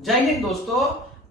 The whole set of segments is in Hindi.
जय हिंद दोस्तों।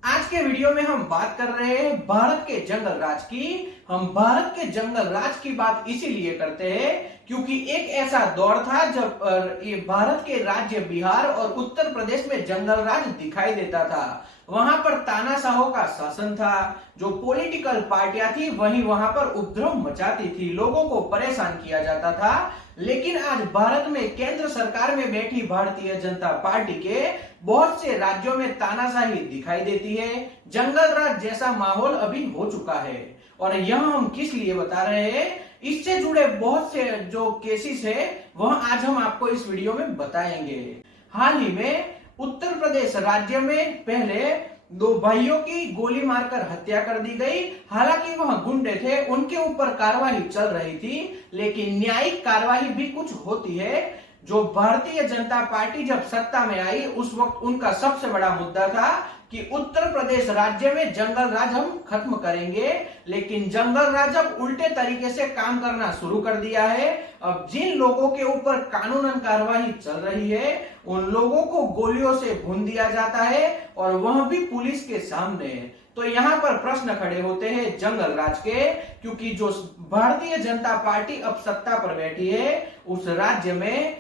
आज के वीडियो में हम बात कर रहे हैं भारत के जंगल राज की। हम भारत के जंगल राज की बात इसीलिए करते हैं क्योंकि एक ऐसा दौर था जब ये भारत के राज्य बिहार और उत्तर प्रदेश में जंगल राज दिखाई देता था। वहां पर तानाशाहों का शासन था। जो पॉलिटिकल पार्टियां थी वही वहां पर उपद्रव मचाती थी, लोगों को परेशान किया जाता था। लेकिन आज भारत में केंद्र सरकार में बैठी भारतीय जनता पार्टी के बहुत से राज्यों में तानाशाही दिखाई देती है। जंगल राज जैसा माहौल अभी हो चुका है। और यह हम किस लिए बता रहे हैं, इससे जुड़े बहुत से जो केसेस है वह आज हम आपको इस वीडियो में बताएंगे। हाल ही में उत्तर प्रदेश राज्य में पहले दो भाइयों की गोली मारकर हत्या कर दी गई। हालांकि वह गुंडे थे, उनके ऊपर कार्रवाई चल रही थी, लेकिन न्यायिक कार्रवाई भी कुछ होती है। जो भारतीय जनता पार्टी जब सत्ता में आई उस वक्त उनका सबसे बड़ा मुद्दा था कि उत्तर प्रदेश राज्य में जंगल राज हम खत्म करेंगे। लेकिन जंगल राज अब उल्टे तरीके से काम करना शुरू कर दिया है। अब जिन लोगों के ऊपर कानूनन कार्रवाई चल रही है उन लोगों को गोलियों से भून दिया जाता है, और वह भी पुलिस के सामने। तो यहाँ पर प्रश्न खड़े होते हैं जंगल राज के, क्योंकि जो भारतीय जनता पार्टी अब सत्ता पर बैठी है उस राज्य में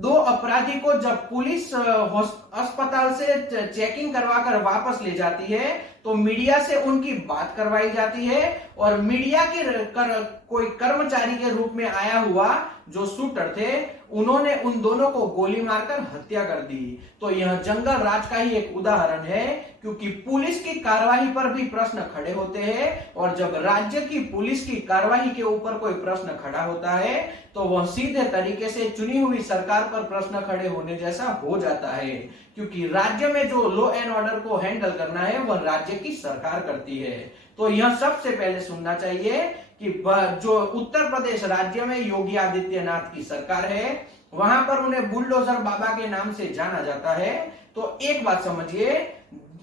दो अपराधी को जब पुलिस अस्पताल से चेकिंग करवाकर वापस ले जाती है तो मीडिया से उनकी बात करवाई जाती है, और मीडिया के कोई कर्मचारी के रूप में आया हुआ जो शूटर थे उन्होंने उन दोनों को गोली मारकर हत्या कर दी। तो यह जंगल राज का ही एक उदाहरण है, क्योंकि पुलिस की कार्रवाई पर भी प्रश्न खड़े होते हैं, और जब राज्य की पुलिस की कार्रवाई के ऊपर कोई प्रश्न खड़ा होता है तो वह सीधे तरीके से चुनी हुई सरकार पर प्रश्न खड़े होने जैसा हो जाता है। क्योंकि राज्य में जो लॉ एंड ऑर्डर को हैंडल करना है वह राज्य की सरकार करती है। तो यह सबसे पहले सुनना चाहिए कि जो उत्तर प्रदेश राज्य में योगी आदित्यनाथ की सरकार है वहां पर उन्हें बुलडोजर बाबा के नाम से जाना जाता है। तो एक बात समझिए,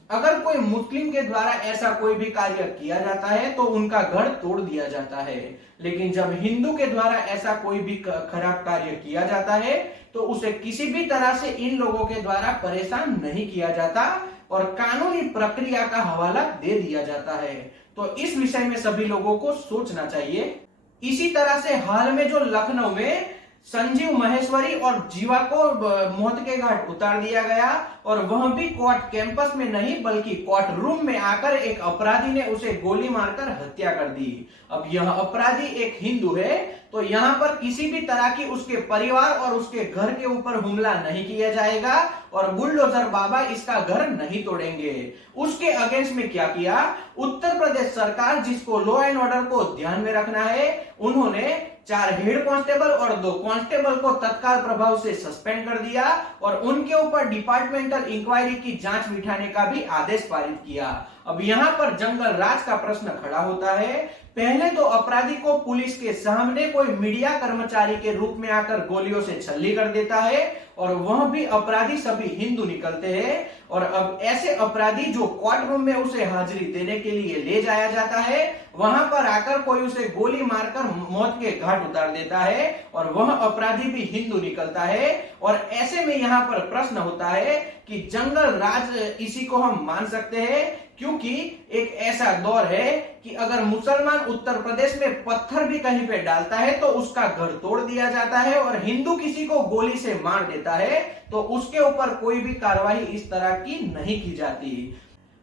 अगर कोई मुस्लिम के द्वारा ऐसा कोई भी कार्य किया जाता है तो उनका घर तोड़ दिया जाता है, लेकिन जब हिंदू के द्वारा ऐसा कोई भी खराब कार्य किया जाता है तो उसे किसी भी तरह से इन लोगों के द्वारा परेशान नहीं किया जाता और कानूनी प्रक्रिया का हवाला दे दिया जाता है। तो इस विषय में सभी लोगों को सोचना चाहिए। इसी तरह से हाल में जो लखनऊ में संजीव महेश्वरी और जीवा को मौत के घाट उतार दिया गया, और वह भी कोर्ट कैंपस में नहीं बल्कि कोर्ट रूम में आकर एक अपराधी ने उसे गोली मारकर हत्या कर दी। अब यह अपराधी एक हिंदू है, तो यहाँ पर किसी भी तरह की उसके परिवार और उसके घर के ऊपर हमला नहीं किया जाएगा, और बुलडोजर बाबा इसका घर नहीं तोड़ेंगे। उसके अगेंस्ट में क्या किया उत्तर प्रदेश सरकार, जिसको लॉ एंड ऑर्डर को ध्यान में रखना है, उन्होंने 4 हेड कांस्टेबल और 2 कांस्टेबल को तत्काल प्रभाव से सस्पेंड कर दिया, और उनके ऊपर डिपार्टमेंटल इंक्वायरी की जांच बिठाने का भी आदेश पारित किया। अब यहाँ पर जंगल राज का प्रश्न खड़ा होता है। पहले तो अपराधी को पुलिस के सामने कोई मीडिया कर्मचारी के रूप में आकर गोलियों से छल्ली कर देता है, और वह भी अपराधी सभी हिंदू निकलते हैं। और अब ऐसे अपराधी जो कोर्ट रूम में उसे हाजिरी देने के लिए ले जाया जाता है, वहां पर आकर कोई उसे गोली मारकर मौत के घाट उतार देता है, और वह अपराधी भी हिंदू निकलता है। और ऐसे में यहाँ पर प्रश्न होता है कि जंगल राज इसी को हम मान सकते हैं, क्योंकि एक ऐसा दौर है कि अगर मुसलमान उत्तर प्रदेश में पत्थर भी कहीं पे डालता है तो उसका घर तोड़ दिया जाता है, और हिंदू किसी को गोली से मार देता है तो उसके ऊपर कोई भी कार्रवाई इस तरह की नहीं की जाती।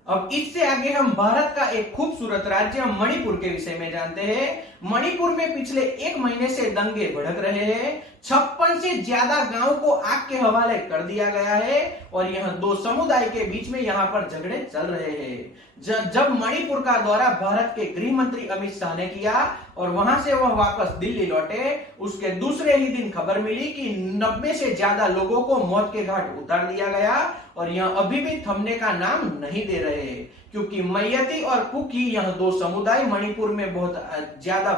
अब इससे आगे हम भारत का एक खूबसूरत राज्य मणिपुर के विषय में जानते हैं। मणिपुर में पिछले 1 महीने से दंगे भड़क रहे हैं। 56 से ज्यादा गांव को आग के हवाले कर दिया गया है, और यह 2 समुदाय के बीच में यहाँ पर झगड़े चल रहे हैं। जब मणिपुर का दौरा भारत के गृह मंत्री अमित शाह ने किया और वहां से वह वापस दिल्ली लौटे, उसके दूसरे ही दिन खबर मिली कि 90 से ज्यादा लोगों को मौत के घाट उतार दिया गया, और यह अभी भी थमने का नाम नहीं दे रहे, क्योंकि मैयती और कुकी यह 2 समुदाय मणिपुर में बहुत ज्यादा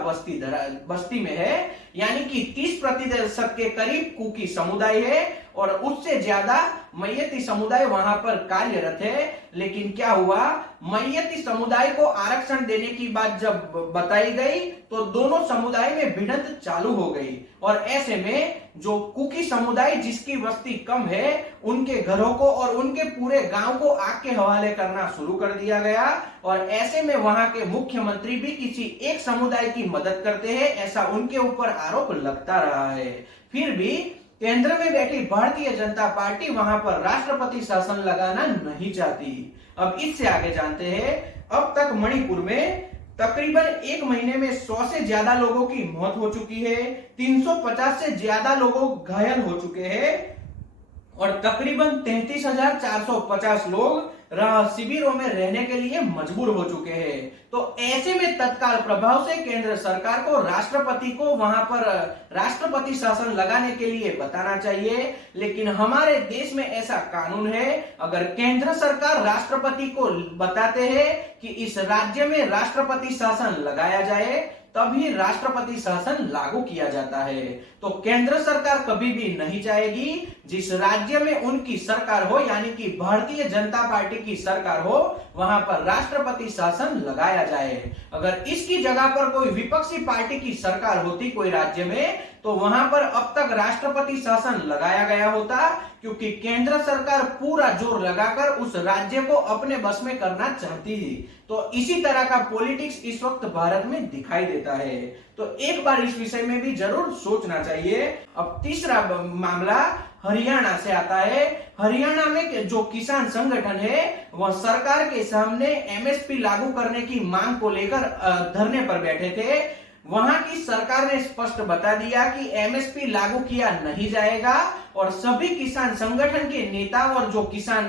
बस्ती में है। यानी कि 30% के करीब कुकी समुदाय है और उससे ज्यादा मैयती समुदाय वहां पर कार्यरत है। लेकिन क्या हुआ, मैयती समुदाय को आरक्षण देने की बात जब बताई गई तो दोनों समुदाय में भिड़ंत चालू हो गई और ऐसे में जो कुकी समुदाय जिसकी बस्ती कम है उनके घरों को और उनके पूरे गांव को आग के हवाले करना शुरू कर दिया गया। और ऐसे में वहां के मुख्यमंत्री भी किसी एक समुदाय की मदद करते हैं, ऐसा उनके ऊपर आरोप लगता रहा है। फिर भी केंद्र में बैठी भारतीय जनता पार्टी वहां पर राष्ट्रपति शासन लगाना नहीं चाहती। अब इससे आगे जानते हैं, अब तक मणिपुर में तकरीबन एक महीने में 100 से ज्यादा लोगों की मौत हो चुकी है, 350 से ज्यादा लोग घायल हो चुके हैं और तकरीबन 33,450 लोग शिविरों में रहने के लिए मजबूर हो चुके हैं। तो ऐसे में तत्काल प्रभाव से केंद्र सरकार को राष्ट्रपति को वहां पर राष्ट्रपति शासन लगाने के लिए बताना चाहिए। लेकिन हमारे देश में ऐसा कानून है, अगर केंद्र सरकार राष्ट्रपति को बताते हैं कि इस राज्य में राष्ट्रपति शासन लगाया जाए तभी राष्ट्रपति शासन लागू किया जाता है। तो केंद्र सरकार कभी भी नहीं चाहेगी जिस राज्य में उनकी सरकार हो यानी कि भारतीय जनता पार्टी की सरकार हो वहां पर राष्ट्रपति शासन लगाया जाए। अगर इसकी जगह पर कोई विपक्षी पार्टी की सरकार होती कोई राज्य में तो वहां पर अब तक राष्ट्रपति शासन लगाया गया होता, क्योंकि केंद्र सरकार पूरा जोर लगाकर उस राज्य को अपने बस में करना चाहती थी। तो इसी तरह का पॉलिटिक्स इस वक्त भारत में दिखाई देता है। तो एक बार इस विषय में भी जरूर सोचना चाहिए। अब तीसरा मामला हरियाणा से आता है। हरियाणा में जो किसान संगठन है वह सरकार के सामने एमएसपी लागू करने की मांग को लेकर धरने पर बैठे थे। वहां की सरकार ने स्पष्ट बता दिया कि एमएसपी लागू किया नहीं जाएगा और सभी किसान संगठन के नेता और जो किसान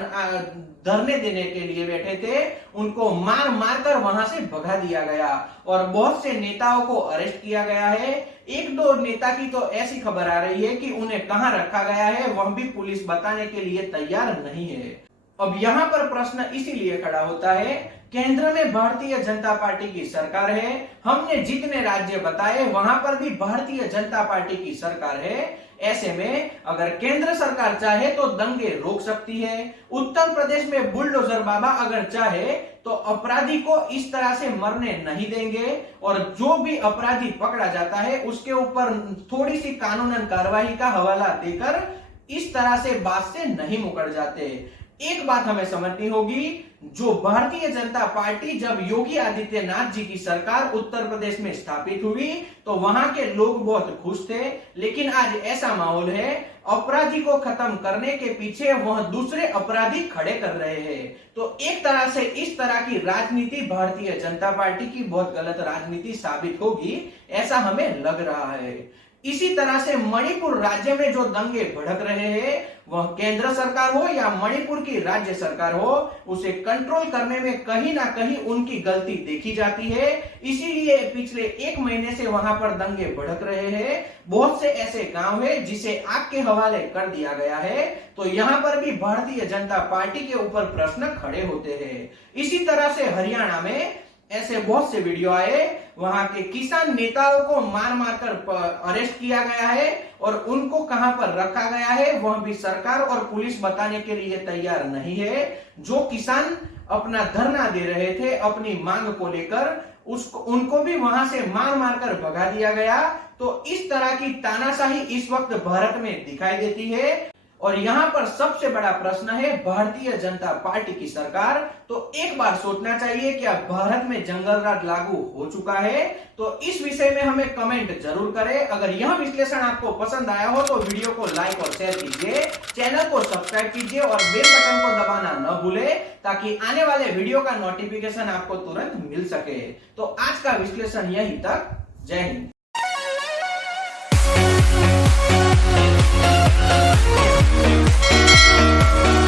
धरने देने के लिए बैठे थे उनको मार मार कर वहां से भगा दिया गया और बहुत से नेताओं को अरेस्ट किया गया है। एक दो नेता की तो ऐसी खबर आ रही है कि उन्हें कहां रखा गया है वह भी पुलिस बताने के लिए तैयार नहीं है। अब यहाँ पर प्रश्न इसीलिए खड़ा होता है, केंद्र में भारतीय जनता पार्टी की सरकार है, हमने जितने राज्य बताए वहां पर भी भारतीय जनता पार्टी की सरकार है। ऐसे में अगर केंद्र सरकार चाहे तो दंगे रोक सकती है। उत्तर प्रदेश में बुलडोजर बाबा अगर चाहे तो अपराधी को इस तरह से मरने नहीं देंगे और जो भी अपराधी पकड़ा जाता है उसके ऊपर थोड़ी सी कानूनन कार्रवाई का हवाला देकर इस तरह से बात से नहीं मुकर जाते। एक बात हमें समझनी होगी, जो भारतीय जनता पार्टी जब योगी आदित्यनाथ जी की सरकार उत्तर प्रदेश में स्थापित हुई तो वहां के लोग बहुत खुश थे, लेकिन आज ऐसा माहौल है अपराधी को खत्म करने के पीछे वह दूसरे अपराधी खड़े कर रहे हैं। तो एक तरह से इस तरह की राजनीति भारतीय जनता पार्टी की बहुत गलत राजनीति साबित होगी, ऐसा हमें लग रहा है। इसी तरह से मणिपुर राज्य में जो दंगे भड़क रहे हैं वह केंद्र सरकार हो या मणिपुर की राज्य सरकार हो, उसे कंट्रोल करने में कहीं ना कहीं उनकी गलती देखी जाती है। इसीलिए पिछले एक महीने से वहां पर दंगे भड़क रहे हैं। बहुत से ऐसे गांव है जिसे आग के हवाले कर दिया गया है। तो यहाँ पर भी भारतीय जनता पार्टी के ऊपर प्रश्न खड़े होते हैं। इसी तरह से हरियाणा में ऐसे बहुत से वीडियो आए, वहां के किसान नेताओं को मार मार कर अरेस्ट किया गया है और उनको कहां पर रखा गया है वह भी सरकार और पुलिस बताने के लिए तैयार नहीं है। जो किसान अपना धरना दे रहे थे अपनी मांग को लेकर उनको भी वहां से मार मार कर भगा दिया गया। तो इस तरह की तानाशाही इस वक्त भारत में दिखाई देती है और यहाँ पर सबसे बड़ा प्रश्न है भारतीय जनता पार्टी की सरकार। तो एक बार सोचना चाहिए क्या भारत में जंगल राज लागू हो चुका है? तो इस विषय में हमें कमेंट जरूर करें। अगर यह विश्लेषण आपको पसंद आया हो तो वीडियो को लाइक और शेयर कीजिए, चैनल को सब्सक्राइब कीजिए और बेल बटन को दबाना न भूले ताकि आने वाले वीडियो का नोटिफिकेशन आपको तुरंत मिल सके। तो आज का विश्लेषण यहीं तक। जय Hind. We'll be right back.